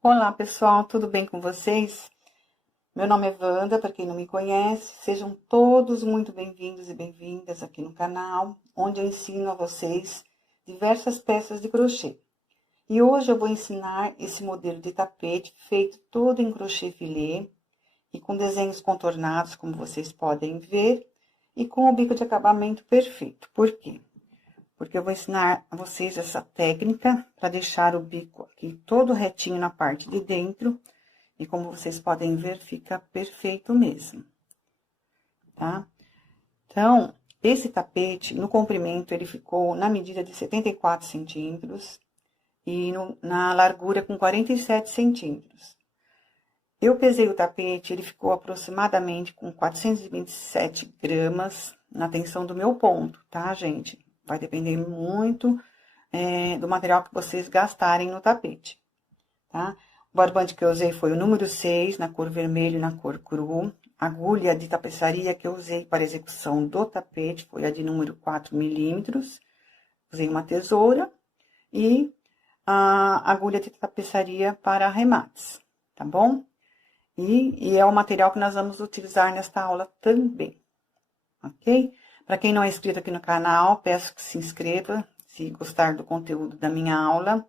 Olá, pessoal, tudo bem com vocês? Meu nome é Wanda, para quem não me conhece, sejam todos muito bem-vindos e bem-vindas aqui no canal, onde eu ensino a vocês diversas peças de crochê. E hoje eu vou ensinar esse modelo de tapete feito todo em crochê filé e com desenhos contornados, como vocês podem ver, e com o bico de acabamento perfeito. Por quê? Porque eu vou ensinar a vocês essa técnica para deixar o bico aqui todo retinho na parte de dentro. E como vocês podem ver, fica perfeito mesmo, tá? Então, esse tapete, no comprimento, ele ficou na medida de 74 centímetros e na largura com 47 centímetros. Eu pesei o tapete, ele ficou aproximadamente com 427 gramas na tensão do meu ponto, tá, gente? Vai depender muito do material que vocês gastarem no tapete, tá? O barbante que eu usei foi o número 6, na cor vermelho e na cor cru. A agulha de tapeçaria que eu usei para execução do tapete foi a de número 4 milímetros. Usei uma tesoura e a agulha de tapeçaria para arremates, tá bom? E é o material que nós vamos utilizar nesta aula também, ok? Para quem não é inscrito aqui no canal, peço que se inscreva, se gostar do conteúdo da minha aula.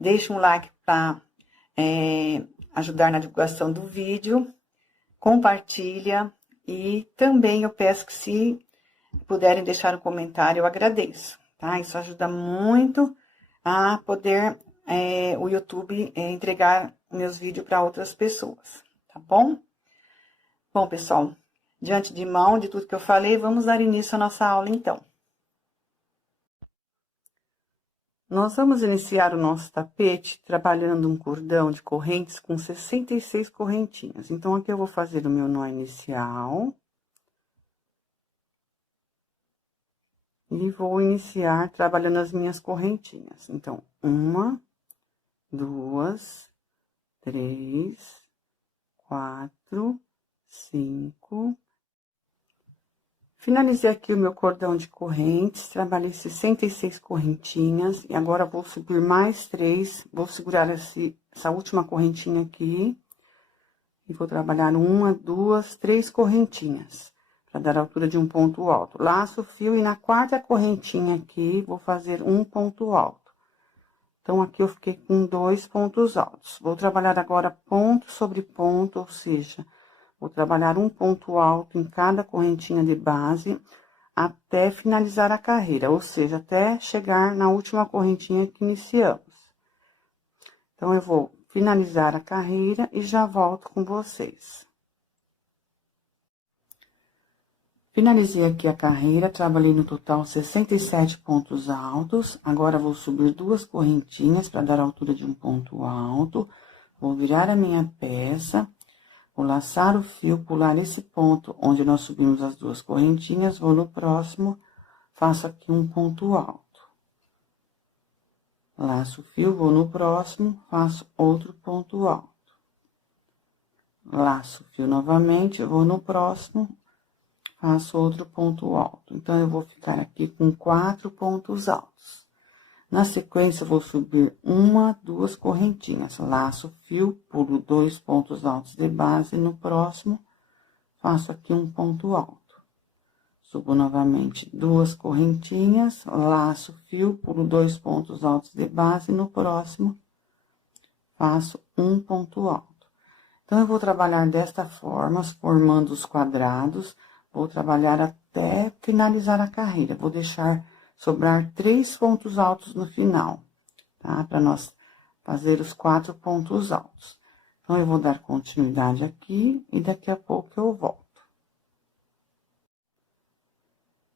Deixe um like para ajudar na divulgação do vídeo, compartilha e também eu peço que se puderem deixar um comentário, eu agradeço, tá? Isso ajuda muito a poder o YouTube entregar meus vídeos para outras pessoas, tá bom? Bom, pessoal, diante de mão de tudo que eu falei, vamos dar início à nossa aula, então. Nós vamos iniciar o nosso tapete trabalhando um cordão de correntes com 66 correntinhas. Então, aqui eu vou fazer o meu nó inicial. E vou iniciar trabalhando as minhas correntinhas. Então, 1, 2, 3, 4, 5. Finalizei aqui o meu cordão de correntes, trabalhei 66 correntinhas, e agora vou subir mais 3, vou segurar essa última correntinha aqui, e vou trabalhar 1, 2, 3 correntinhas, para dar a altura de um ponto alto. Laço o fio, e na quarta correntinha aqui, vou fazer um ponto alto. Então, aqui eu fiquei com 2 pontos altos. Vou trabalhar agora ponto sobre ponto, ou seja, vou trabalhar um ponto alto em cada correntinha de base até finalizar a carreira, ou seja, até chegar na última correntinha que iniciamos. Então, eu vou finalizar a carreira e já volto com vocês. Finalizei aqui a carreira, trabalhei no total 67 pontos altos. Agora, vou subir 2 correntinhas para dar a altura de um ponto alto. Vou virar a minha peça. Vou laçar o fio, pular esse ponto onde nós subimos as 2 correntinhas, vou no próximo, faço aqui um ponto alto. Laço o fio, vou no próximo, faço outro ponto alto. Laço o fio novamente, vou no próximo, faço outro ponto alto. Então, eu vou ficar aqui com 4 pontos altos. Na sequência, vou subir 1, 2 correntinhas, laço o fio, pulo 2 pontos altos de base, no próximo, faço aqui um ponto alto. Subo novamente 2 correntinhas, laço o fio, pulo 2 pontos altos de base, no próximo, faço um ponto alto. Então, eu vou trabalhar desta forma, formando os quadrados, vou trabalhar até finalizar a carreira, vou deixar sobrar 3 pontos altos no final, tá? Para nós fazer os 4 pontos altos. Então, eu vou dar continuidade aqui e daqui a pouco eu volto.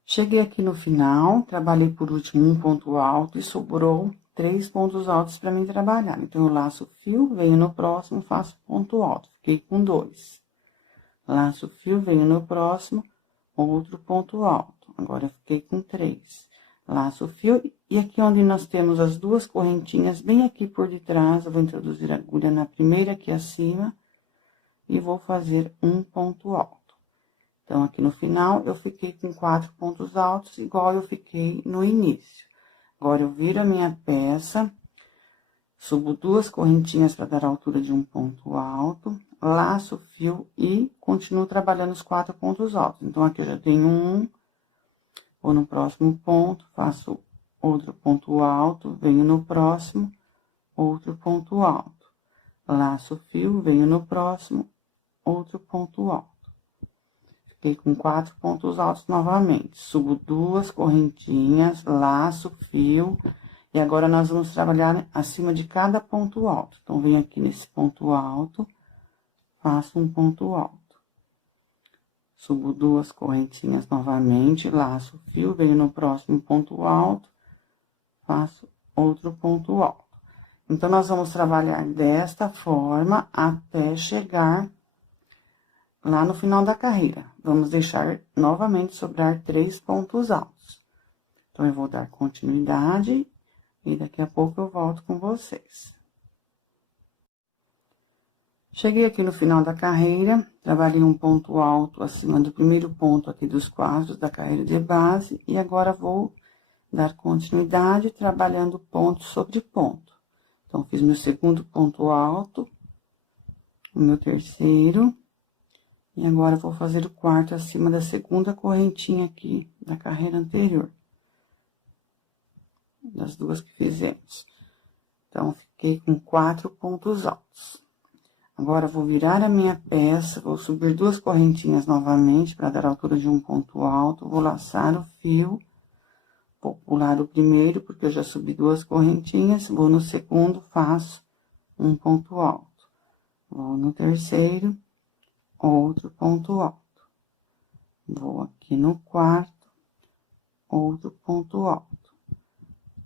Cheguei aqui no final, trabalhei por último um ponto alto e sobrou 3 pontos altos para mim trabalhar. Então, eu laço o fio, venho no próximo, faço ponto alto, fiquei com 2. Laço o fio, venho no próximo, outro ponto alto. Agora, eu fiquei com 3. Laço o fio, e aqui onde nós temos as 2 correntinhas, bem aqui por detrás, eu vou introduzir a agulha na primeira aqui acima, e vou fazer um ponto alto. Então, aqui no final, eu fiquei com 4 pontos altos, igual eu fiquei no início. Agora, eu viro a minha peça, Subo 2 correntinhas para dar a altura de um ponto alto, laço o fio e continuo trabalhando os 4 pontos altos. Então, aqui eu já tenho um, vou no próximo ponto, faço outro ponto alto, venho no próximo, outro ponto alto. Laço o fio, venho no próximo, outro ponto alto. Fiquei com 4 pontos altos novamente. Subo 2 correntinhas, laço o fio. E agora, nós vamos trabalhar acima de cada ponto alto. Então, venho aqui nesse ponto alto, faço um ponto alto. Subo 2 correntinhas novamente, laço o fio, venho no próximo ponto alto, faço outro ponto alto. Então, nós vamos trabalhar desta forma até chegar lá no final da carreira. Vamos deixar novamente sobrar 3 pontos altos. Então, eu vou dar continuidade e daqui a pouco eu volto com vocês. Cheguei aqui no final da carreira, trabalhei um ponto alto acima do primeiro ponto aqui dos quadros da carreira de base, e agora vou dar continuidade trabalhando ponto sobre ponto. Então, fiz meu segundo ponto alto, o meu terceiro, e agora vou fazer o quarto acima da segunda correntinha aqui da carreira anterior. Das duas que fizemos. Então, fiquei com 4 pontos altos. Agora, vou virar a minha peça, vou subir 2 correntinhas novamente para dar a altura de um ponto alto, vou laçar o fio, vou pular o primeiro, porque eu já subi 2 correntinhas, vou no segundo, faço um ponto alto. Vou no terceiro, outro ponto alto. Vou aqui no quarto, outro ponto alto.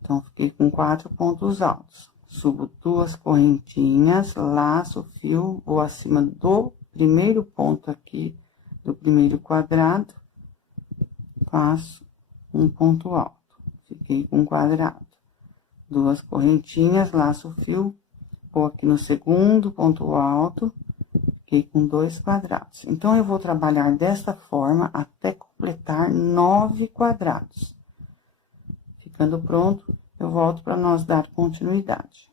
Então, fiquei com 4 pontos altos. Subo 2 correntinhas, laço o fio, vou acima do primeiro ponto aqui, do primeiro quadrado, faço um ponto alto. Fiquei com um quadrado. 2 correntinhas, laço o fio, vou aqui no segundo ponto alto, fiquei com 2 quadrados. Então, eu vou trabalhar desta forma até completar 9 quadrados. Ficando pronto, eu volto para nós dar continuidade.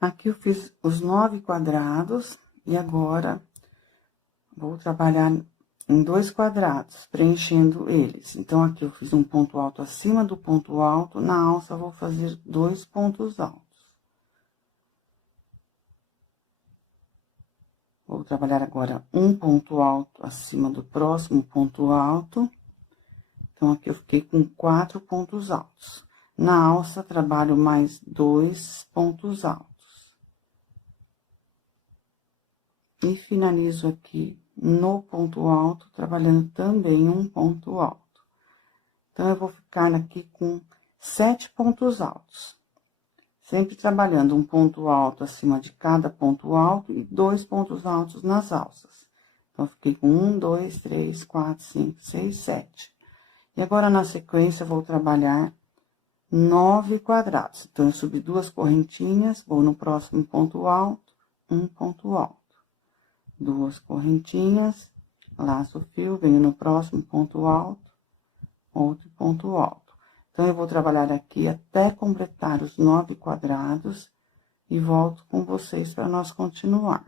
Aqui eu fiz os 9 quadrados e agora vou trabalhar em 2 quadrados, preenchendo eles. Então, aqui eu fiz um ponto alto acima do ponto alto, na alça vou fazer 2 pontos altos. Vou trabalhar agora um ponto alto acima do próximo ponto alto. Então, aqui eu fiquei com 4 pontos altos. Na alça, trabalho mais 2 pontos altos. E finalizo aqui no ponto alto, trabalhando também um ponto alto. Então, eu vou ficar aqui com 7 pontos altos. Sempre trabalhando um ponto alto acima de cada ponto alto e 2 pontos altos nas alças. Então, eu fiquei com 1, 2, 3, 4, 5, 6, 7. E agora, na sequência, eu vou trabalhar 9 quadrados. Então, eu subi 2 correntinhas, vou no próximo ponto alto, um ponto alto. 2 correntinhas, laço o fio, venho no próximo ponto alto, outro ponto alto. Então, eu vou trabalhar aqui até completar os 9 quadrados e volto com vocês para nós continuar.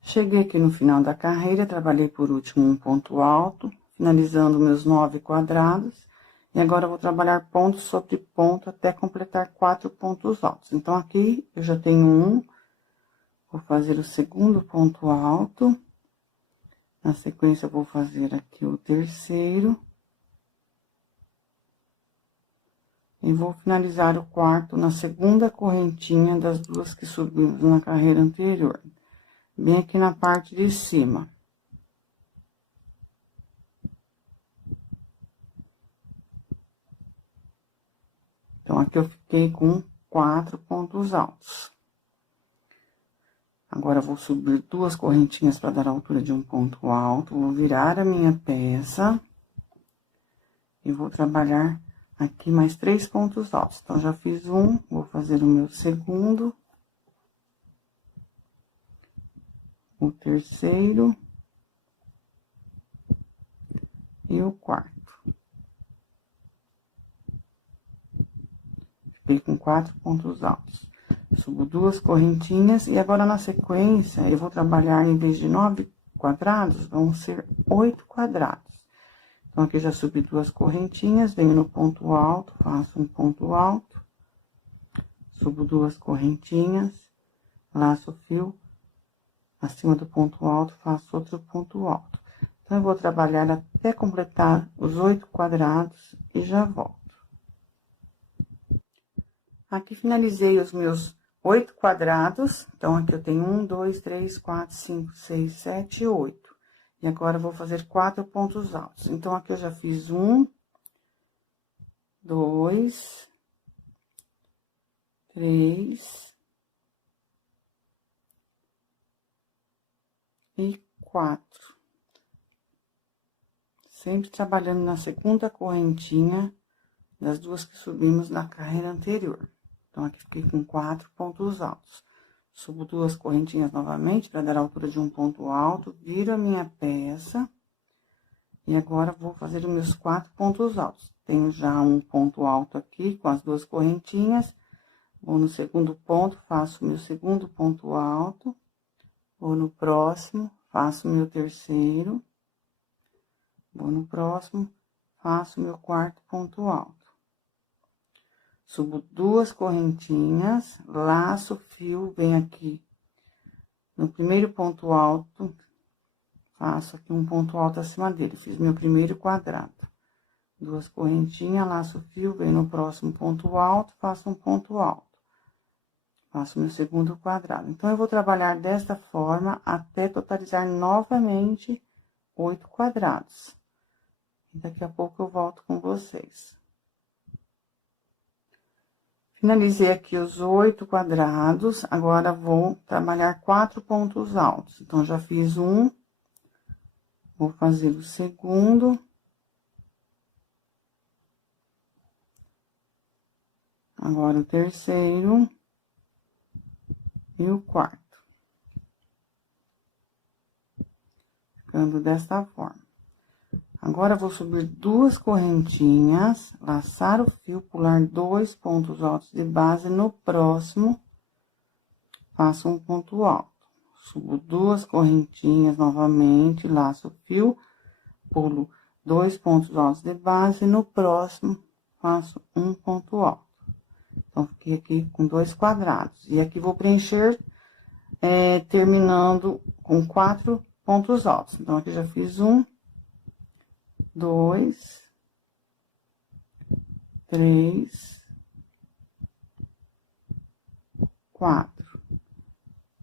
Cheguei aqui no final da carreira, trabalhei por último um ponto alto, finalizando meus 9 quadrados. E agora, eu vou trabalhar ponto sobre ponto até completar 4 pontos altos. Então, aqui eu já tenho um, vou fazer o segundo ponto alto. Na sequência, eu vou fazer aqui o terceiro. E vou finalizar o quarto na segunda correntinha das duas que subimos na carreira anterior. Bem aqui na parte de cima. Então, aqui eu fiquei com 4 pontos altos. Agora, eu vou subir 2 correntinhas para dar a altura de um ponto alto. Vou virar a minha peça. E vou trabalhar aqui mais 3 pontos altos. Então, já fiz um, vou fazer o meu segundo. O terceiro. E o quarto. fiquei com 4 pontos altos. Subo 2 correntinhas e agora na sequência eu vou trabalhar em vez de 9 quadrados, vão ser 8 quadrados. Então, aqui já subi 2 correntinhas, venho no ponto alto, faço um ponto alto, subo 2 correntinhas, laço o fio, acima do ponto alto, faço outro ponto alto. Então, eu vou trabalhar até completar os 8 quadrados e já volto. Aqui finalizei os meus 8 quadrados, então, aqui eu tenho 1, 2, 3, 4, 5, 6, 7, 8. E agora, eu vou fazer 4 pontos altos. Então, aqui eu já fiz 1, 2, 3 e 4. Sempre trabalhando na segunda correntinha das 2 que subimos na carreira anterior. Então, aqui fiquei com 4 pontos altos. Subo 2 correntinhas novamente para dar a altura de um ponto alto, viro a minha peça. E agora, vou fazer os meus 4 pontos altos. Tenho já um ponto alto aqui com as 2 correntinhas. Vou no segundo ponto, faço meu segundo ponto alto. Vou no próximo, faço meu terceiro. Vou no próximo, faço meu quarto ponto alto. Subo 2 correntinhas, laço o fio, venho aqui no primeiro ponto alto, faço aqui um ponto alto acima dele, fiz meu primeiro quadrado. 2 correntinhas, laço o fio, venho no próximo ponto alto, faço um ponto alto. Faço meu segundo quadrado. Então, eu vou trabalhar desta forma até totalizar novamente 8 quadrados. Daqui a pouco eu volto com vocês. Finalizei aqui os 8 quadrados, agora vou trabalhar 4 pontos altos. Então, já fiz um, vou fazer o segundo. Agora, o terceiro e o quarto. Ficando desta forma. Agora, vou subir 2 correntinhas, laçar o fio, pular 2 pontos altos de base, no próximo, faço um ponto alto. Subo 2 correntinhas novamente, laço o fio, pulo 2 pontos altos de base, no próximo, faço um ponto alto. Então, fiquei aqui com 2 quadrados. E aqui vou preencher, terminando com 4 pontos altos. Então, aqui já fiz 1, 2, 3, 4.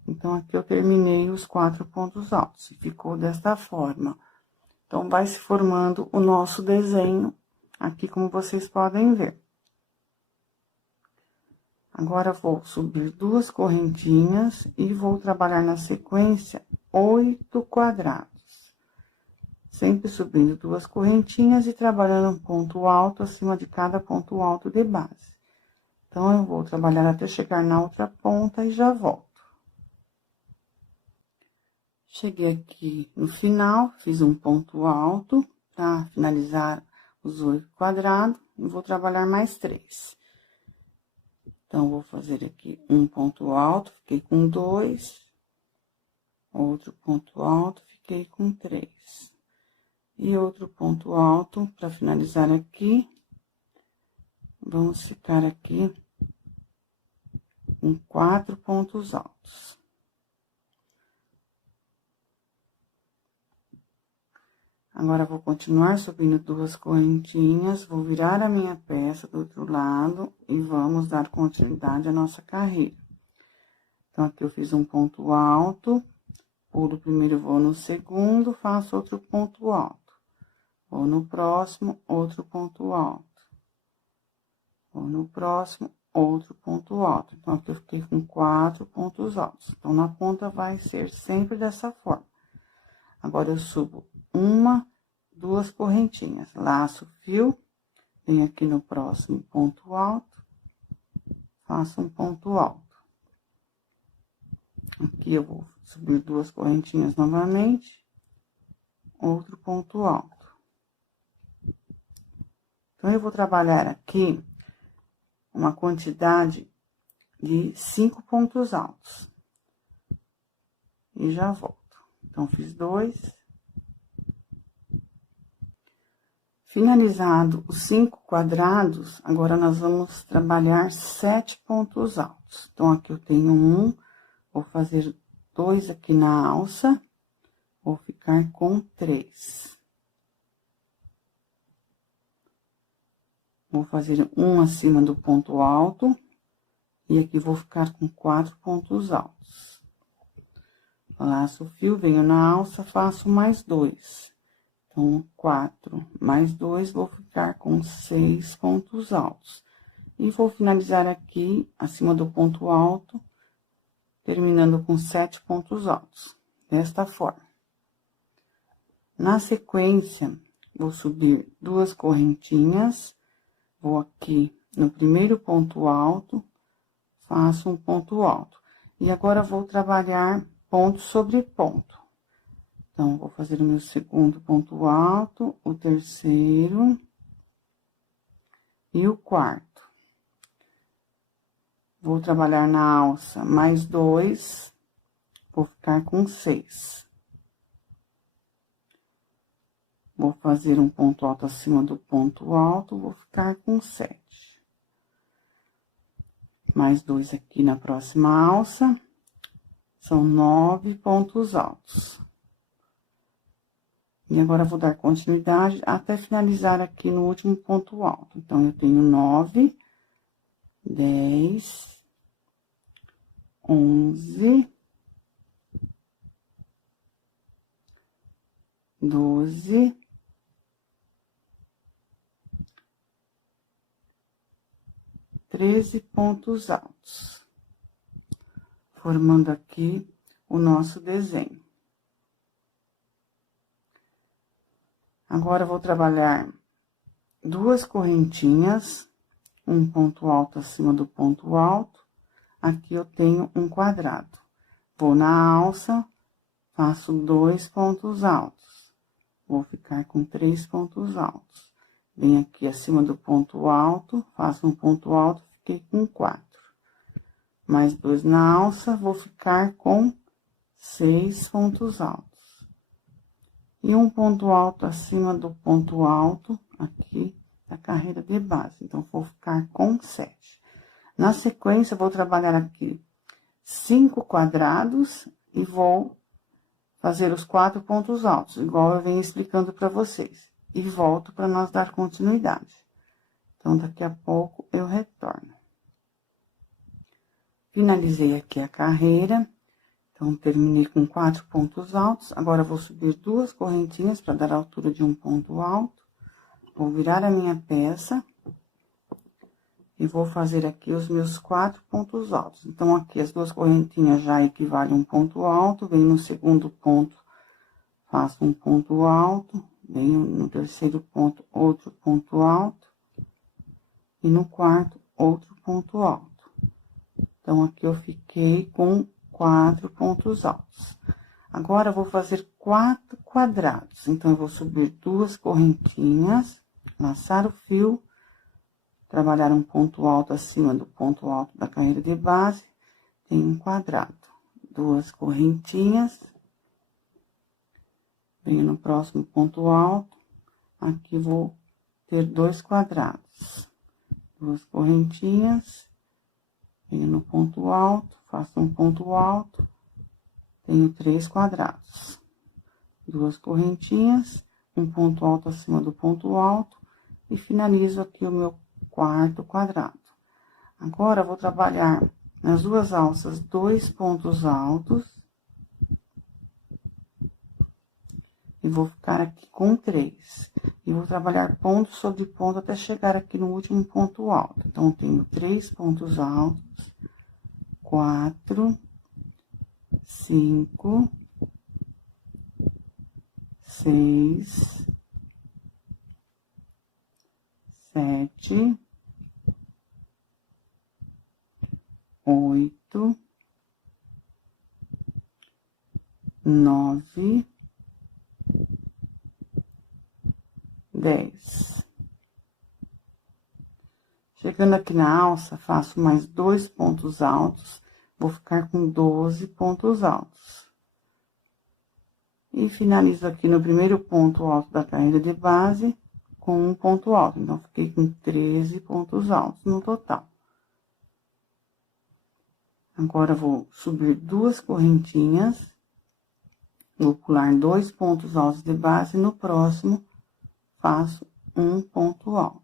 Então, aqui eu terminei os 4 pontos altos. E ficou desta forma. Então, vai se formando o nosso desenho aqui, como vocês podem ver. Agora, vou subir 2 correntinhas e vou trabalhar na sequência 8 quadrados. Sempre subindo 2 correntinhas e trabalhando um ponto alto acima de cada ponto alto de base. Então, eu vou trabalhar até chegar na outra ponta e já volto. Cheguei aqui no final, fiz um ponto alto para finalizar os 8 quadrados e vou trabalhar mais 3. Então, vou fazer aqui um ponto alto, fiquei com 2. Outro ponto alto, fiquei com 3. E outro ponto alto, para finalizar aqui, vamos ficar aqui com 4 pontos altos. Agora, vou continuar subindo 2 correntinhas, vou virar a minha peça do outro lado e vamos dar continuidade à nossa carreira. Então, aqui eu fiz um ponto alto, pulo primeiro, vou no segundo, faço outro ponto alto. Vou no próximo, outro ponto alto. Vou no próximo, outro ponto alto. Então, aqui eu fiquei com 4 pontos altos. Então, na ponta vai ser sempre dessa forma. Agora, eu subo 1, 2 correntinhas, laço o fio, venho aqui no próximo ponto alto, faço um ponto alto. Aqui eu vou subir 2 correntinhas novamente, outro ponto alto. Então, eu vou trabalhar aqui uma quantidade de 5 pontos altos. E já volto. Então, fiz 2. Finalizado os 5 quadrados, agora nós vamos trabalhar 7 pontos altos. Então, aqui eu tenho 1, vou fazer 2 aqui na alça, vou ficar com 3. Vou fazer um acima do ponto alto, e aqui vou ficar com 4 pontos altos. Laço o fio, venho na alça, faço mais 2. Então, 4 mais 2, vou ficar com 6 pontos altos. E vou finalizar aqui, acima do ponto alto, terminando com 7 pontos altos, desta forma. Na sequência, vou subir 2 correntinhas, vou aqui no primeiro ponto alto, faço um ponto alto. E agora, vou trabalhar ponto sobre ponto. Então, vou fazer o meu segundo ponto alto, o terceiro e o quarto. Vou trabalhar na alça mais 2, vou ficar com 6. Vou fazer um ponto alto acima do ponto alto, vou ficar com 7. Mais 2 aqui na próxima alça, são 9 pontos altos. E agora, vou dar continuidade até finalizar aqui no último ponto alto. Então, eu tenho 9, 10, 11, 12, 13 pontos altos, formando aqui o nosso desenho. Agora, vou trabalhar 2 correntinhas, um ponto alto acima do ponto alto. Aqui eu tenho um quadrado. Vou na alça, faço 2 pontos altos. Vou ficar com 3 pontos altos. Venho aqui acima do ponto alto, faço um ponto alto, fiquei com 4. Mais 2 na alça, vou ficar com 6 pontos altos. E um ponto alto acima do ponto alto, aqui, da carreira de base. Então, vou ficar com 7. Na sequência, vou trabalhar aqui 5 quadrados e vou fazer os 4 pontos altos, igual eu venho explicando para vocês. E volto para nós dar continuidade. Então, daqui a pouco eu retorno. Finalizei aqui a carreira. Então, terminei com 4 pontos altos. Agora, vou subir 2 correntinhas para dar a altura de um ponto alto. Vou virar a minha peça. E vou fazer aqui os meus 4 pontos altos. Então, aqui as 2 correntinhas já equivalem a um ponto alto. Venho no segundo ponto, faço um ponto alto. Venho no terceiro ponto, outro ponto alto. E no quarto, outro ponto alto. Então, aqui eu fiquei com 4 pontos altos. Agora, eu vou fazer 4 quadrados. Então, eu vou subir 2 correntinhas, laçar o fio, trabalhar um ponto alto acima do ponto alto da carreira de base, tem um quadrado. 2 correntinhas, venho no próximo ponto alto, aqui vou ter 2 quadrados. 2 correntinhas, venho no ponto alto, faço um ponto alto, tenho 3 quadrados. 2 correntinhas, um ponto alto acima do ponto alto, e finalizo aqui o meu 4º quadrado. Agora, vou trabalhar nas 2 alças 2 pontos altos, e vou ficar aqui com 3. E vou trabalhar ponto sobre ponto até chegar aqui no último ponto alto. Então, eu tenho 3 pontos altos, 4, 5, 6, 7, 8, 9, 10. Chegando aqui na alça, faço mais 2 pontos altos, vou ficar com 12 pontos altos. E finalizo aqui no primeiro ponto alto da carreira de base com um ponto alto. Então, fiquei com 13 pontos altos no total. Agora, vou subir 2 correntinhas, vou pular 2 pontos altos de base, no próximo, faço um ponto alto.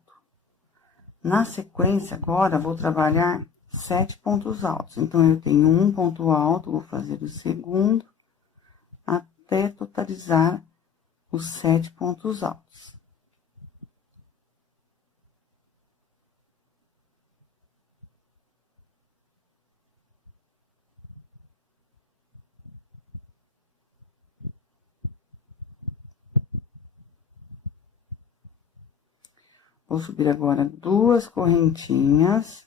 Na sequência, agora, vou trabalhar 7 pontos altos. Então, eu tenho um ponto alto, vou fazer o segundo, até totalizar os 7 pontos altos. Vou subir agora 2 correntinhas,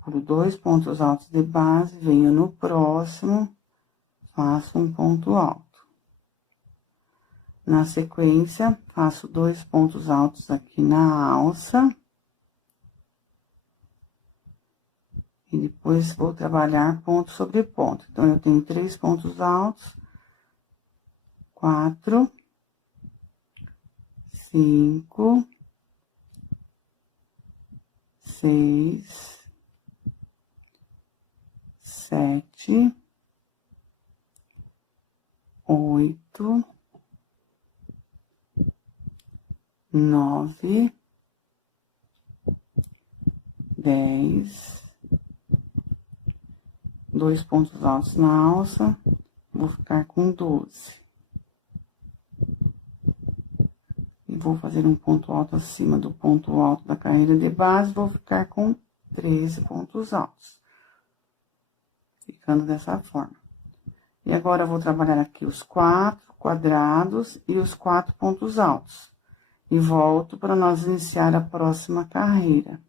por 2 pontos altos de base, venho no próximo, faço um ponto alto. Na sequência, faço 2 pontos altos aqui na alça. E depois, vou trabalhar ponto sobre ponto. Então, eu tenho 3 pontos altos, 4, 5, 6, 7, 8, 9, 10, 2 pontos altos na alça, vou ficar com 12. E vou fazer um ponto alto acima do ponto alto da carreira de base, vou ficar com 13 pontos altos. Ficando dessa forma. E agora, eu vou trabalhar aqui os 4 quadrados e os 4 pontos altos. E volto para nós iniciar a próxima carreira.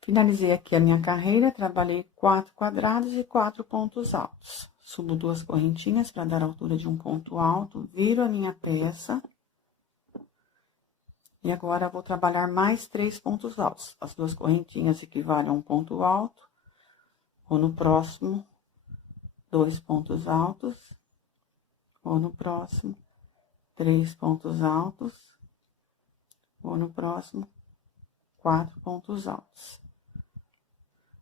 Finalizei aqui a minha carreira, trabalhei 4 quadrados e 4 pontos altos. Subo 2 correntinhas para dar a altura de um ponto alto, viro a minha peça. E agora, vou trabalhar mais 3 pontos altos. As 2 correntinhas equivalem a um ponto alto. Vou no próximo, 2 pontos altos. Vou no próximo, 3 pontos altos. Vou no próximo, 4 pontos altos.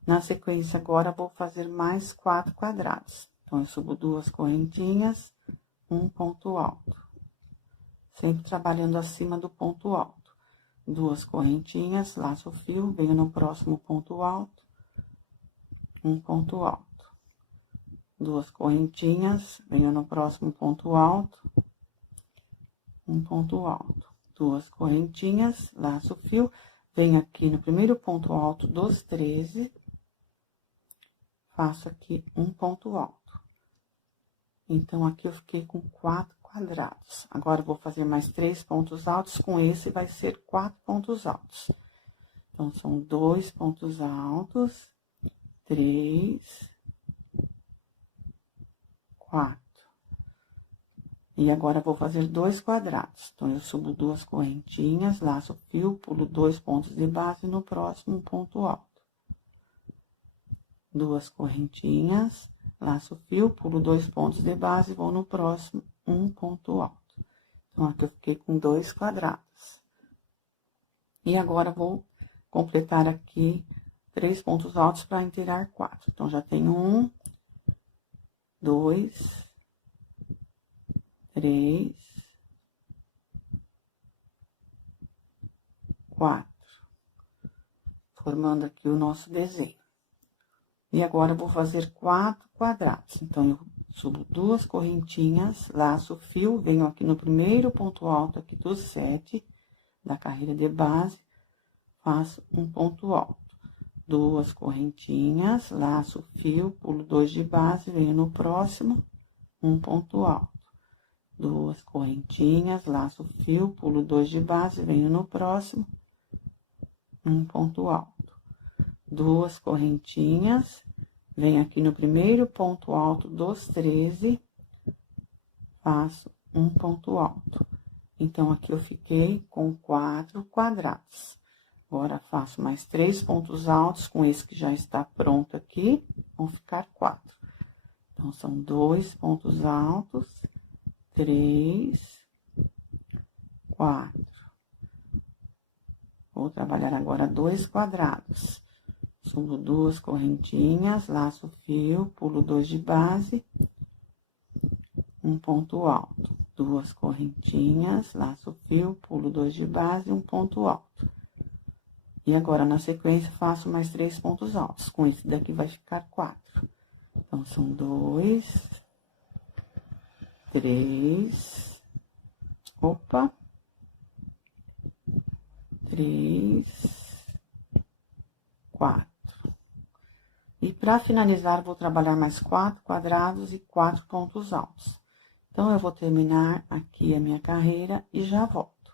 Na sequência, agora, vou fazer mais 4 quadrados. Então, eu subo 2 correntinhas, um ponto alto. Sempre trabalhando acima do ponto alto. 2 correntinhas, laço o fio, venho no próximo ponto alto, um ponto alto. 2 correntinhas, venho no próximo ponto alto, um ponto alto. 2 correntinhas, laço o fio, venho aqui no primeiro ponto alto dos 13, faço aqui um ponto alto. Então, aqui eu fiquei com 4 quadrados. Agora, eu vou fazer mais 3 pontos altos, com esse vai ser 4 pontos altos. Então, são 2 pontos altos, 3, 4. E agora, vou fazer 2 quadrados. Então, eu subo 2 correntinhas, laço o fio, pulo 2 pontos de base, no próximo, um ponto alto. 2 correntinhas, laço o fio, pulo 2 pontos de base, vou no próximo, um ponto alto. Então, aqui eu fiquei com 2 quadrados. E agora, vou completar aqui 3 pontos altos para inteirar 4. Então, já tenho 1, 2, 3, 4. Formando aqui o nosso desenho. E agora, eu vou fazer 4 quadrados. Então, eu subo 2 correntinhas, laço o fio, venho aqui no primeiro ponto alto aqui dos 7 da carreira de base, faço um ponto alto. 2 correntinhas, laço o fio, pulo 2 de base, venho no próximo, um ponto alto. 2 correntinhas, laço o fio, pulo 2 de base, venho no próximo, um ponto alto. 2 correntinhas, venho aqui no primeiro ponto alto dos 13, faço um ponto alto. Então, aqui eu fiquei com 4 quadrados. Agora, faço mais 3 pontos altos com esse que já está pronto aqui, vão ficar 4. Então, são 2 pontos altos, 3, 4. Vou trabalhar agora 2 quadrados. Subo 2 correntinhas, laço o fio, pulo 2 de base, um ponto alto. 2 correntinhas, laço o fio, pulo 2 de base, um ponto alto. E agora, na sequência, faço mais 3 pontos altos. Com esse daqui, vai ficar 4. Então, são 2, 3, opa, 3, 4. E para finalizar, vou trabalhar mais 4 quadrados e 4 pontos altos. Então, eu vou terminar aqui a minha carreira e já volto.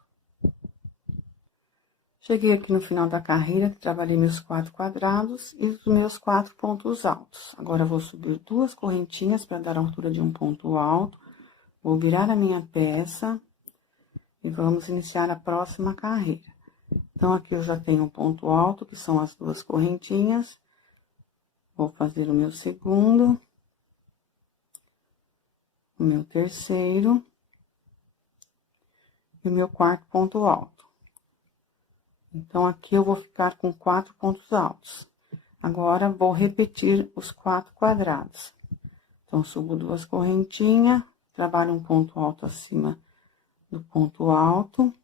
Cheguei aqui no final da carreira, trabalhei meus 4 quadrados e os meus 4 pontos altos. Agora, eu vou subir 2 correntinhas para dar a altura de um ponto alto. Vou virar a minha peça e vamos iniciar a próxima carreira. Então, aqui eu já tenho um ponto alto, que são as 2 correntinhas. Vou fazer o meu segundo, o meu terceiro e o meu quarto ponto alto. Então, aqui eu vou ficar com 4 pontos altos. Agora, vou repetir os 4 quadrados. Então, subo 2 correntinhas, trabalho um ponto alto acima do ponto alto.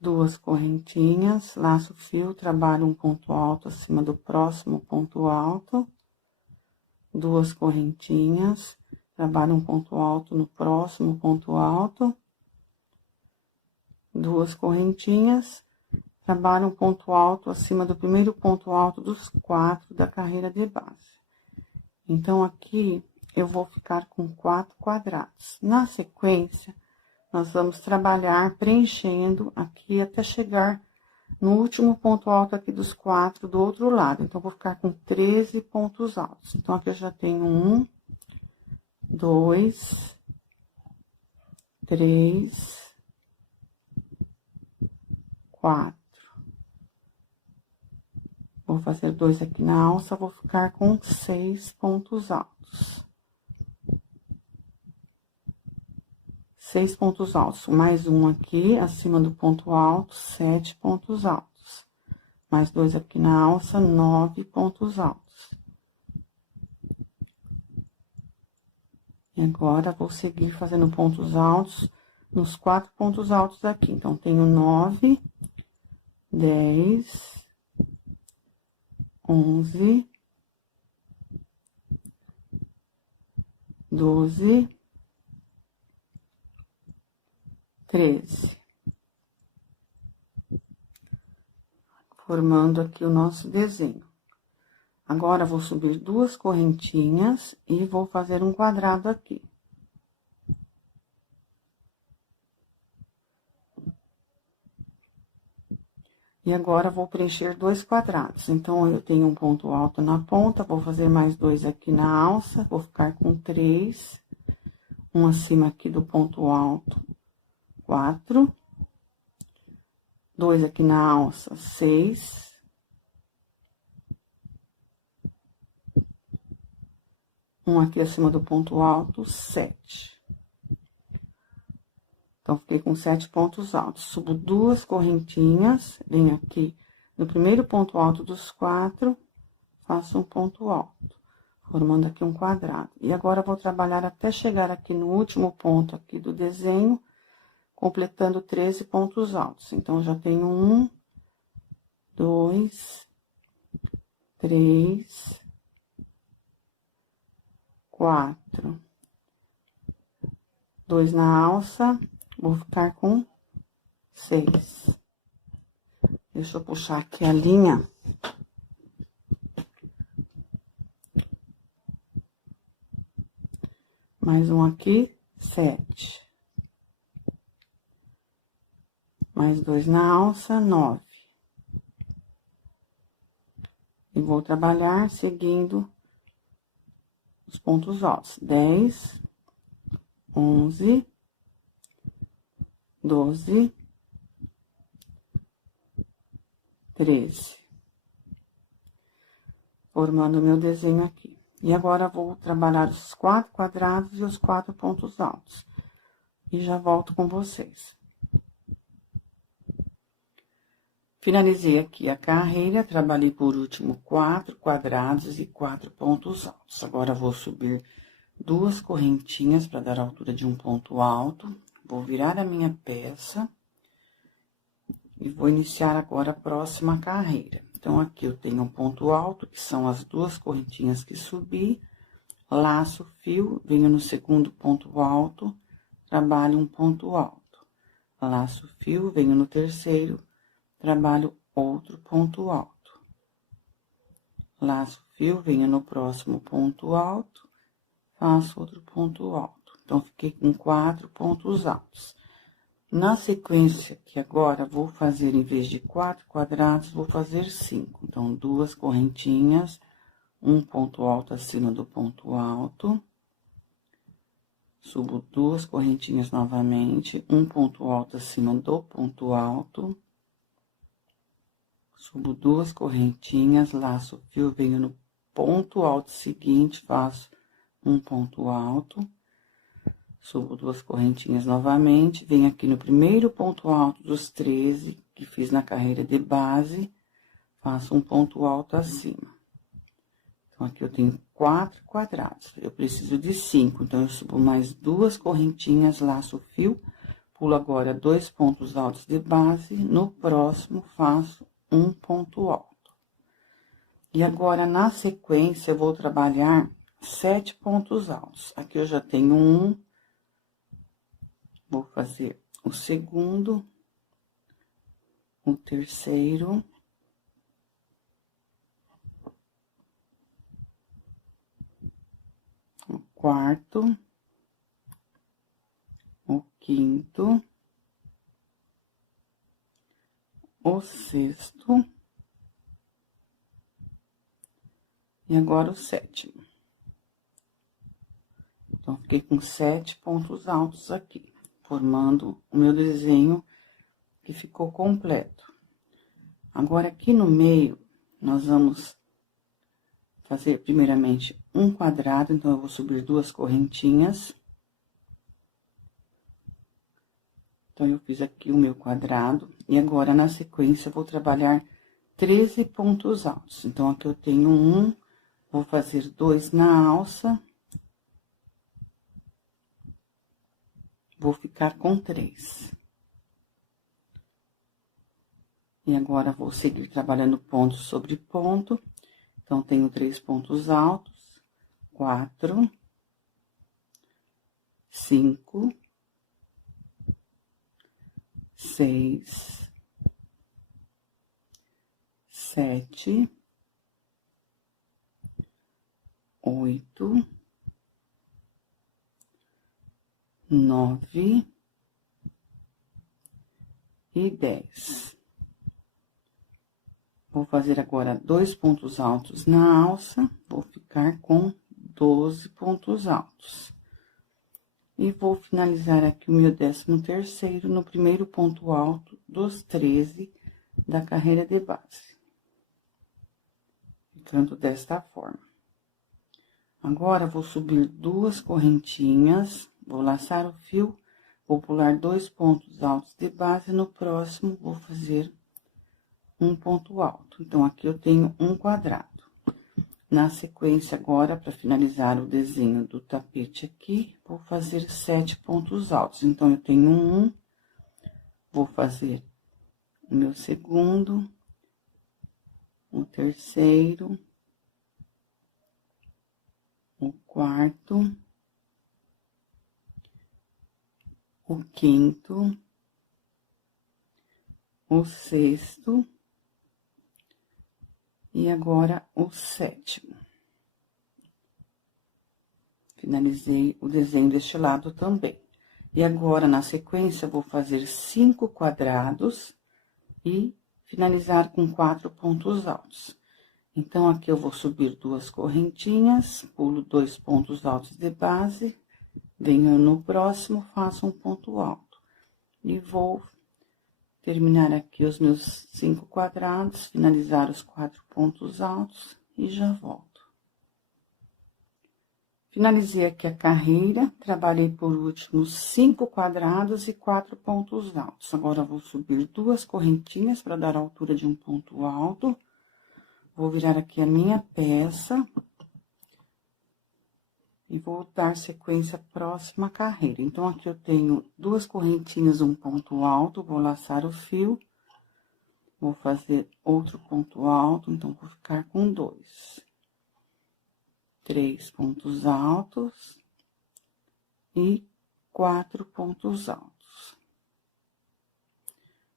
2 correntinhas, laço o fio, trabalho um ponto alto acima do próximo ponto alto. 2 correntinhas, trabalho um ponto alto no próximo ponto alto. 2 correntinhas, trabalho um ponto alto acima do primeiro ponto alto dos 4 da carreira de base. Então, aqui, eu vou ficar com 4 quadrados. Na sequência, nós vamos trabalhar preenchendo aqui até chegar no último ponto alto aqui dos 4 do outro lado. Então, vou ficar com 13 pontos altos. Então, aqui eu já tenho 1, 2, 3, 4. Vou fazer 2 aqui na alça, vou ficar com 6 pontos altos. 6 pontos altos, mais um aqui, acima do ponto alto, 7 pontos altos. Mais 2 aqui na alça, 9 pontos altos. E agora, vou seguir fazendo pontos altos nos 4 pontos altos aqui. Então, tenho 9, 10, 11, 12, 13. Formando aqui o nosso desenho. Agora, vou subir 2 correntinhas e vou fazer um quadrado aqui. E agora, vou preencher 2 quadrados. Então, eu tenho um ponto alto na ponta, vou fazer mais 2 aqui na alça, vou ficar com 3. Um acima aqui do ponto alto, 4. 2 aqui na alça, 6. Um aqui acima do ponto alto, 7. Então, fiquei com 7 pontos altos. Subo 2 correntinhas, venho aqui no primeiro ponto alto dos 4, faço um ponto alto, formando aqui um quadrado. E agora, vou trabalhar até chegar aqui no último ponto aqui do desenho, completando 13 pontos altos. Então, já tenho 1, 2, 3, 4. 2 na alça, vou ficar com 6. Deixa eu puxar aqui a linha. Mais um aqui, 7. Mais 2 na alça, 9. E vou trabalhar seguindo os pontos altos. 10, 11, 12, 13. Formando meu desenho aqui. E agora, vou trabalhar os 4 quadrados e os 4 pontos altos. E já volto com vocês. Finalizei aqui a carreira, trabalhei por último 4 quadrados e 4 pontos altos. Agora, vou subir 2 correntinhas para dar a altura de um ponto alto. Vou virar a minha peça. E vou iniciar agora a próxima carreira. Então, aqui eu tenho um ponto alto, que são as 2 correntinhas que subi. Laço fio, venho no segundo ponto alto, trabalho um ponto alto. Laço fio, venho no terceiro, trabalho outro ponto alto. Laço fio, venho no próximo ponto alto, faço outro ponto alto. Então, fiquei com 4 pontos altos. Na sequência, que agora vou fazer, em vez de 4 quadrados, vou fazer 5. Então, 2 correntinhas, um ponto alto acima do ponto alto. Subo 2 correntinhas novamente, um ponto alto acima do ponto alto. Subo 2 correntinhas, laço fio, venho no ponto alto seguinte, faço um ponto alto. Subo 2 correntinhas novamente, venho aqui no primeiro ponto alto dos 13, que fiz na carreira de base, faço um ponto alto acima. Então, aqui eu tenho 4 quadrados, eu preciso de 5, então, eu subo mais 2 correntinhas, laço fio, pulo agora 2 pontos altos de base, no próximo, faço um ponto alto. E agora, na sequência, eu vou trabalhar 7 pontos altos. Aqui eu já tenho um. Vou fazer o segundo, o terceiro, o quarto, o quinto, o sexto e agora o sétimo. Então, fiquei com 7 pontos altos aqui, formando o meu desenho que ficou completo. Agora, aqui no meio, nós vamos fazer primeiramente um quadrado, então, eu vou subir 2 correntinhas. Então, eu fiz aqui o meu quadrado, e agora, na sequência, eu vou trabalhar 13 pontos altos. Então, aqui eu tenho um, vou fazer 2 na alça. Vou ficar com 3. E agora, vou seguir trabalhando ponto sobre ponto. Então, tenho 3 pontos altos, 4, 5, 6, 7, 8, 9 e 10. Vou fazer agora 2 pontos altos na alça, vou ficar com 12 pontos altos. E vou finalizar aqui o meu 13º no primeiro ponto alto dos 13 da carreira de base. Ficando desta forma. Agora, vou subir 2 correntinhas, vou laçar o fio, vou pular 2 pontos altos de base, no próximo, vou fazer um ponto alto. Então, aqui eu tenho um quadrado. Na sequência, agora, para finalizar o desenho do tapete aqui, vou fazer 7 pontos altos. Então, eu tenho um, vou fazer o meu segundo, o terceiro, o quarto, o quinto, o sexto e agora o 7º. Finalizei o desenho deste lado também. E agora, na sequência, vou fazer 5 quadrados e finalizar com 4 pontos altos. Então, aqui eu vou subir 2 correntinhas, pulo 2 pontos altos de base, venho no próximo, faço um ponto alto. E vou terminar aqui os meus 5 quadrados, finalizar os 4 pontos altos e já volto. Finalizei aqui a carreira, trabalhei por último 5 quadrados e 4 pontos altos. Agora, vou subir 2 correntinhas para dar a altura de um ponto alto. Vou virar aqui a minha peça. E vou dar sequência à próxima carreira. Então, aqui eu tenho 2 correntinhas, um ponto alto, vou laçar o fio. Vou fazer outro ponto alto, então, vou ficar com 2. 3 pontos altos e 4 pontos altos.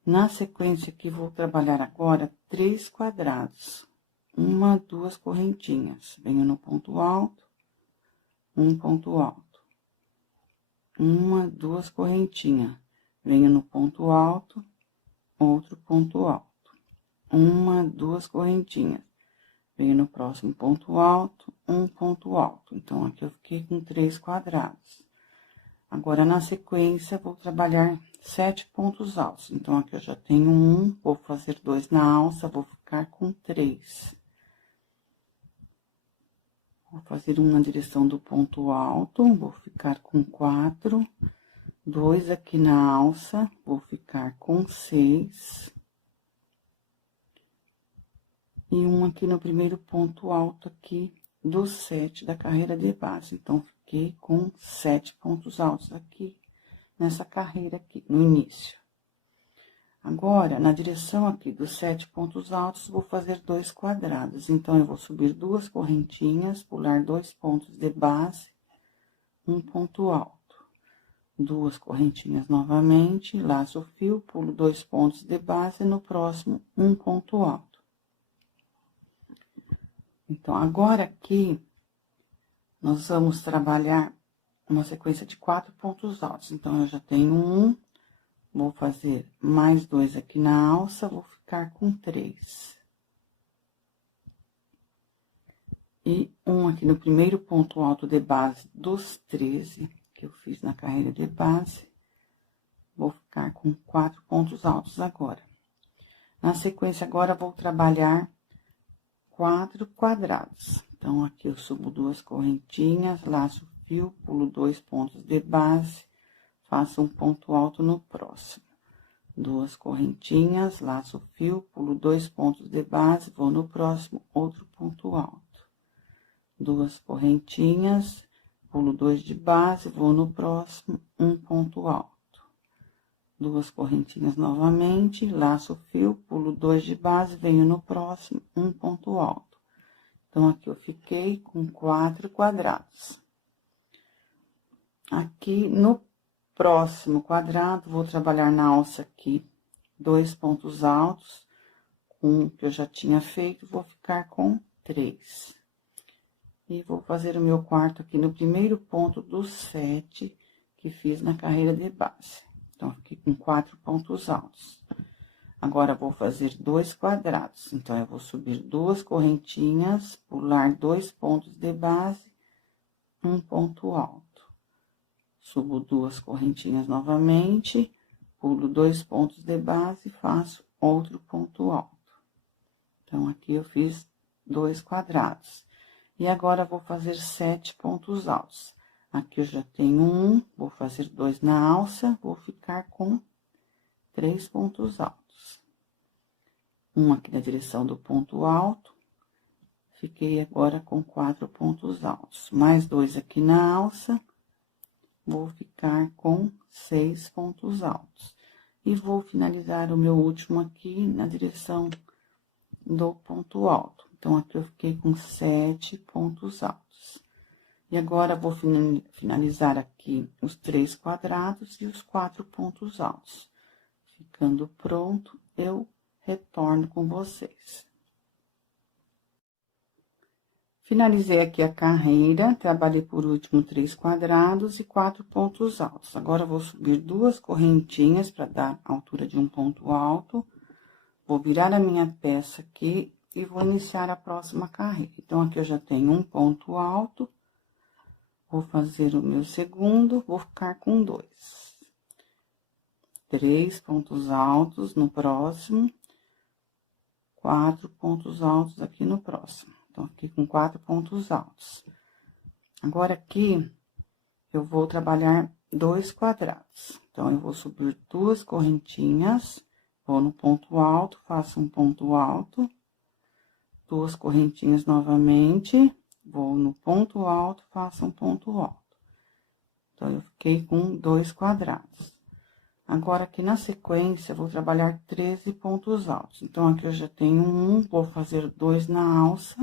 Na sequência aqui, vou trabalhar agora 3 quadrados, 1, 2 correntinhas. Venho no ponto alto, um ponto alto, 1, 2 correntinhas. Venho no ponto alto, outro ponto alto, 1, 2 correntinhas. Venho no próximo ponto alto, um ponto alto. Então, aqui eu fiquei com 3 quadrados. Agora, na sequência, vou trabalhar 7 pontos altos. Então, aqui eu já tenho 1, vou fazer 2 na alça, vou ficar com 3. Vou fazer uma na direção do ponto alto, vou ficar com 4. 2 aqui na alça, vou ficar com 6. E um aqui no primeiro ponto alto aqui do 7 da carreira de base. Então, fiquei com 7 pontos altos aqui, nessa carreira aqui, no início. Agora, na direção aqui dos 7 pontos altos, vou fazer 2 quadrados. Então, eu vou subir 2 correntinhas, pular 2 pontos de base, um ponto alto. 2 correntinhas novamente, laço o fio, pulo 2 pontos de base, no próximo, um ponto alto. Então, agora aqui, nós vamos trabalhar uma sequência de 4 pontos altos. Então, eu já tenho 1, vou fazer mais 2 aqui na alça, vou ficar com 3. E um aqui no primeiro ponto alto de base dos 13, que eu fiz na carreira de base, vou ficar com 4 pontos altos agora. Na sequência, agora, vou trabalhar 4 quadrados. Então, aqui eu subo 2 correntinhas, laço o fio, pulo 2 pontos de base, faço um ponto alto no próximo. 2 correntinhas, laço o fio, pulo 2 pontos de base, vou no próximo, outro ponto alto. 2 correntinhas, pulo 2 de base, vou no próximo, um ponto alto. 2 correntinhas novamente, laço o fio, pulo 2 de base, venho no próximo, um ponto alto. Então, aqui eu fiquei com 4 quadrados. Aqui, no próximo quadrado, vou trabalhar na alça aqui, 2 pontos altos, um que eu já tinha feito, vou ficar com 3. E vou fazer o meu quarto aqui no primeiro ponto do 7, que fiz na carreira de base. Então, fiquei com 4 pontos altos. Agora, vou fazer 2 quadrados. Então, eu vou subir 2 correntinhas, pular 2 pontos de base, um ponto alto. Subo 2 correntinhas novamente, pulo 2 pontos de base e faço outro ponto alto. Então, aqui eu fiz 2 quadrados. E agora, vou fazer 7 pontos altos. Aqui eu já tenho 1, vou fazer 2 na alça, vou ficar com 3 pontos altos. Um aqui na direção do ponto alto, fiquei agora com 4 pontos altos. Mais 2 aqui na alça, vou ficar com 6 pontos altos. E vou finalizar o meu último aqui na direção do ponto alto. Então, aqui eu fiquei com 7 pontos altos. E agora, vou finalizar aqui os 3 quadrados e os 4 pontos altos. Ficando pronto, eu retorno com vocês. Finalizei aqui a carreira, trabalhei por último 3 quadrados e 4 pontos altos. Agora, vou subir 2 correntinhas para dar a altura de um ponto alto. Vou virar a minha peça aqui e vou iniciar a próxima carreira. Então, aqui eu já tenho um ponto alto. Vou fazer o meu segundo, vou ficar com 2. 3 pontos altos no próximo, 4 pontos altos aqui no próximo. Então, aqui com 4 pontos altos. Agora, aqui, eu vou trabalhar 2 quadrados. Então, eu vou subir 2 correntinhas, vou no ponto alto, faço um ponto alto, 2 correntinhas novamente, vou no ponto alto, faço um ponto alto. Então, eu fiquei com 2 quadrados. Agora, aqui na sequência, eu vou trabalhar 13 pontos altos. Então, aqui eu já tenho um, vou fazer 2 na alça.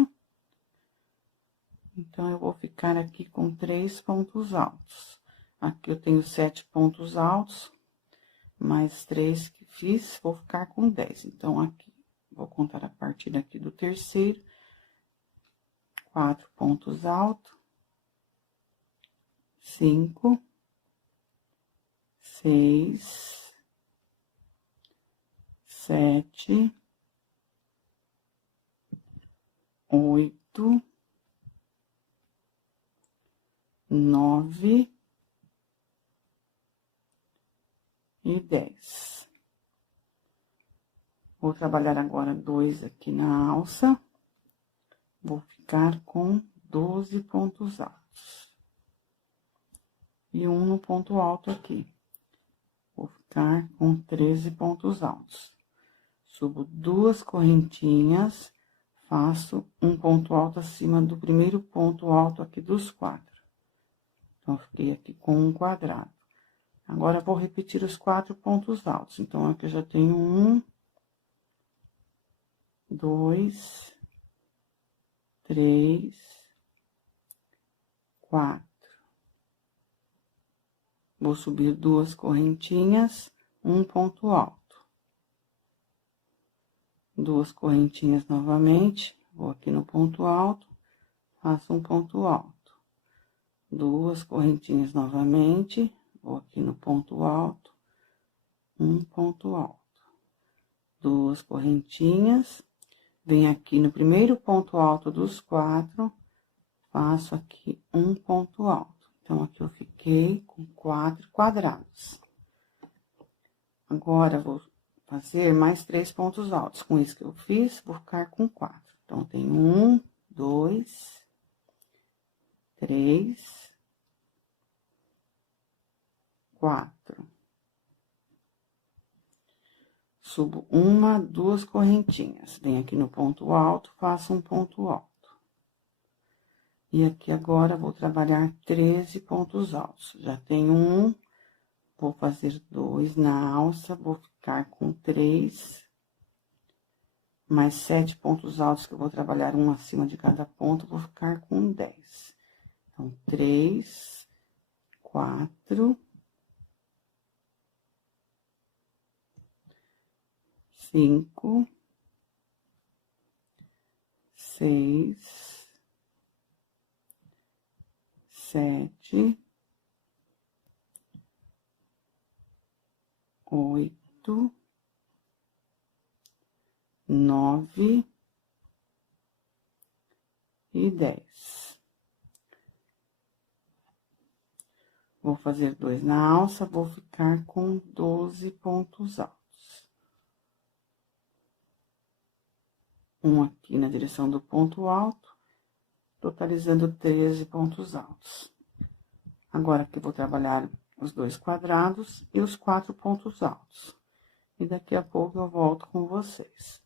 Então, eu vou ficar aqui com 3 pontos altos. Aqui eu tenho 7 pontos altos, mais 3 que fiz, vou ficar com 10. Então, aqui, vou contar a partir daqui do terceiro. 4 pontos altos. 5. 6, 7, 8, 9 e 10. Vou trabalhar agora 2 aqui na alça, vou ficar com 12 pontos altos. E um no ponto alto aqui. Vou ficar com 13 pontos altos. Subo 2 correntinhas, faço um ponto alto acima do primeiro ponto alto aqui dos 4. Então, fiquei aqui com um quadrado. Agora, vou repetir os 4 pontos altos. Então, aqui eu já tenho 1, 2, 3, 4. Vou subir 2 correntinhas, um ponto alto. 2 correntinhas novamente, vou aqui no ponto alto, faço um ponto alto. 2 correntinhas novamente, vou aqui no ponto alto, um ponto alto. 2 correntinhas, venho aqui no primeiro ponto alto dos 4, faço aqui um ponto alto. Então, aqui eu fiquei com 4 quadrados. Agora, vou fazer mais 3 pontos altos. Com isso que eu fiz, vou ficar com 4. Então, tem 1, 2, 3, 4. Subo 1, 2 correntinhas. Venho aqui no ponto alto, faço um ponto alto. E aqui agora, vou trabalhar 13 pontos altos. Já tenho 1, vou fazer 2 na alça, vou ficar com 3. Mais 7 pontos altos, que eu vou trabalhar um acima de cada ponto, vou ficar com 10. Então, 3, 4, 5, 6, 7, 8, 9 e 10. Vou fazer 2 na alça, vou ficar com 12 pontos altos. Um aqui na direção do ponto alto, totalizando 13 pontos altos. Agora, aqui vou trabalhar os 2 quadrados e os 4 pontos altos. E daqui a pouco eu volto com vocês.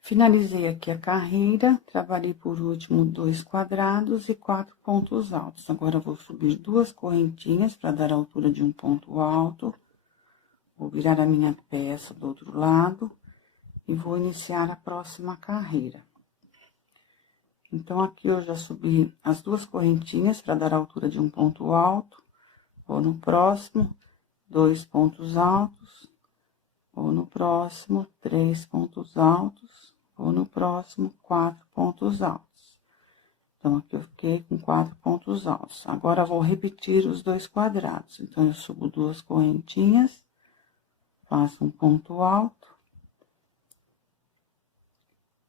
Finalizei aqui a carreira, trabalhei por último 2 quadrados e 4 pontos altos. Agora, eu vou subir 2 correntinhas para dar a altura de um ponto alto. Vou virar a minha peça do outro lado e vou iniciar a próxima carreira. Então, aqui eu já subi as 2 correntinhas para dar a altura de um ponto alto. Vou no próximo, 2 pontos altos. Vou no próximo, 3 pontos altos. Vou no próximo, 4 pontos altos. Então, aqui eu fiquei com 4 pontos altos. Agora, vou repetir os 2 quadrados. Então, eu subo 2 correntinhas, faço um ponto alto.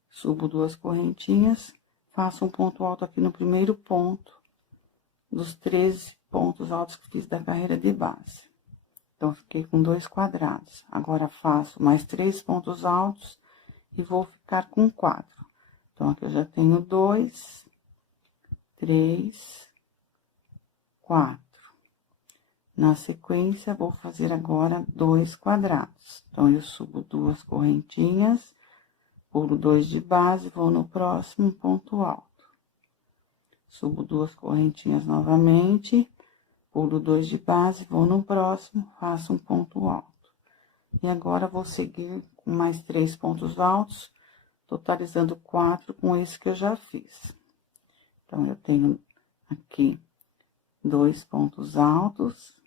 Subo 2 correntinhas, faço um ponto alto aqui no primeiro ponto dos 13 pontos altos que fiz da carreira de base. Então, fiquei com 2 quadrados. Agora, faço mais 3 pontos altos e vou ficar com 4. Então, aqui eu já tenho 2, 3, 4. Na sequência, vou fazer agora 2 quadrados. Então, eu subo 2 correntinhas, pulo 2 de base, vou no próximo ponto alto. Subo 2 correntinhas novamente, pulo 2 de base, vou no próximo, faço um ponto alto. E agora, vou seguir com mais 3 pontos altos, totalizando 4 com esse que eu já fiz. Então, eu tenho aqui 2 pontos altos,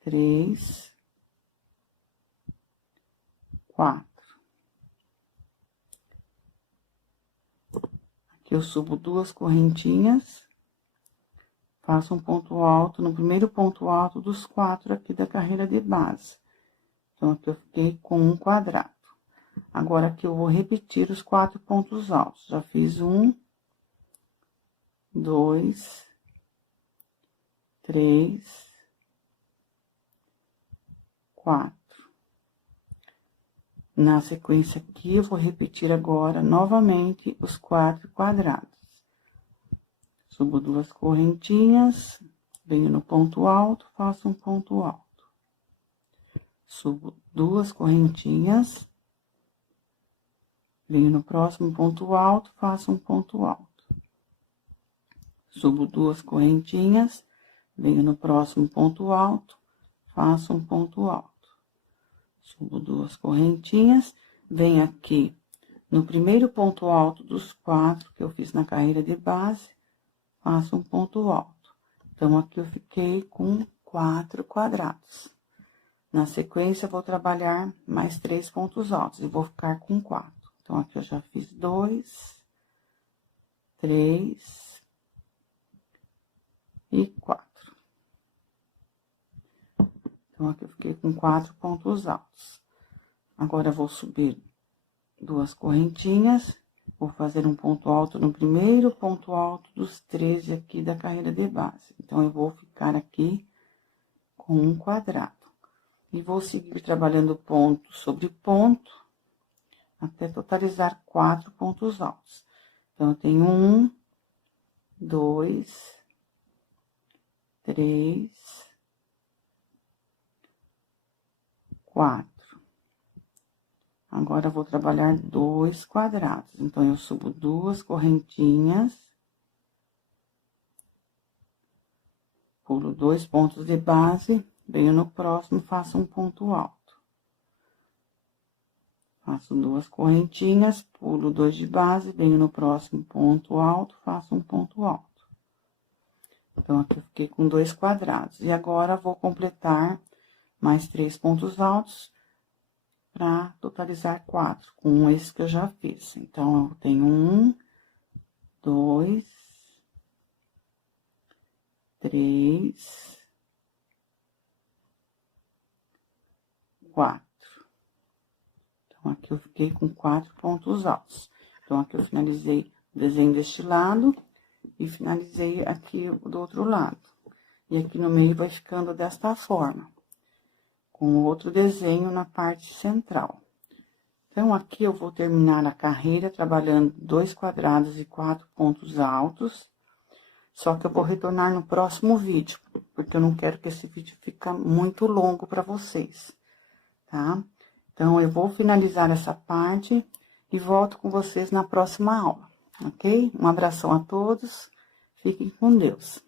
3, 4. Aqui eu subo 2 correntinhas, faço um ponto alto no primeiro ponto alto dos 4 aqui da carreira de base. Então, aqui eu fiquei com 1 quadrado. Agora, aqui eu vou repetir os 4 pontos altos. Já fiz 1, 2, 3, 4. Na sequência aqui, eu vou repetir agora novamente os 4 quadrados. Subo 2 correntinhas, venho no ponto alto, faço um ponto alto. Subo 2 correntinhas, venho no próximo ponto alto, faço um ponto alto. Subo 2 correntinhas, venho no próximo ponto alto, faço um ponto alto. Subo 2 correntinhas, venho aqui no primeiro ponto alto dos 4 que eu fiz na carreira de base, faço um ponto alto. Então, aqui eu fiquei com 4 quadrados. Na sequência, vou trabalhar mais 3 pontos altos e vou ficar com 4. Então, aqui eu já fiz 2, 3 e 4. Então, aqui eu fiquei com 4 pontos altos. Agora, eu vou subir 2 correntinhas, vou fazer um ponto alto no primeiro ponto alto dos 13 aqui da carreira de base. Então, eu vou ficar aqui com 1 quadrado. E vou seguir trabalhando ponto sobre ponto, até totalizar 4 pontos altos. Então, eu tenho 1, 2, 3, 4. Agora, eu vou trabalhar 2 quadrados. Então, eu subo 2 correntinhas, pulo 2 pontos de base, venho no próximo, faço um ponto alto. Faço 2 correntinhas, pulo 2 de base, venho no próximo ponto alto, faço um ponto alto. Então, aqui eu fiquei com 2 quadrados. E agora, vou completar mais 3 pontos altos para totalizar 4, com esse que eu já fiz. Então, eu tenho 1, 2, 3, 4. Então, aqui eu fiquei com 4 pontos altos. Então, aqui eu finalizei o desenho deste lado e finalizei aqui do outro lado. E aqui no meio vai ficando desta forma, com outro desenho na parte central. Então, aqui eu vou terminar a carreira trabalhando 2 quadrados e 4 pontos altos. Só que eu vou retornar no próximo vídeo, porque eu não quero que esse vídeo fique muito longo para vocês, tá? Então, eu vou finalizar essa parte e volto com vocês na próxima aula, ok? Um abração a todos, fiquem com Deus.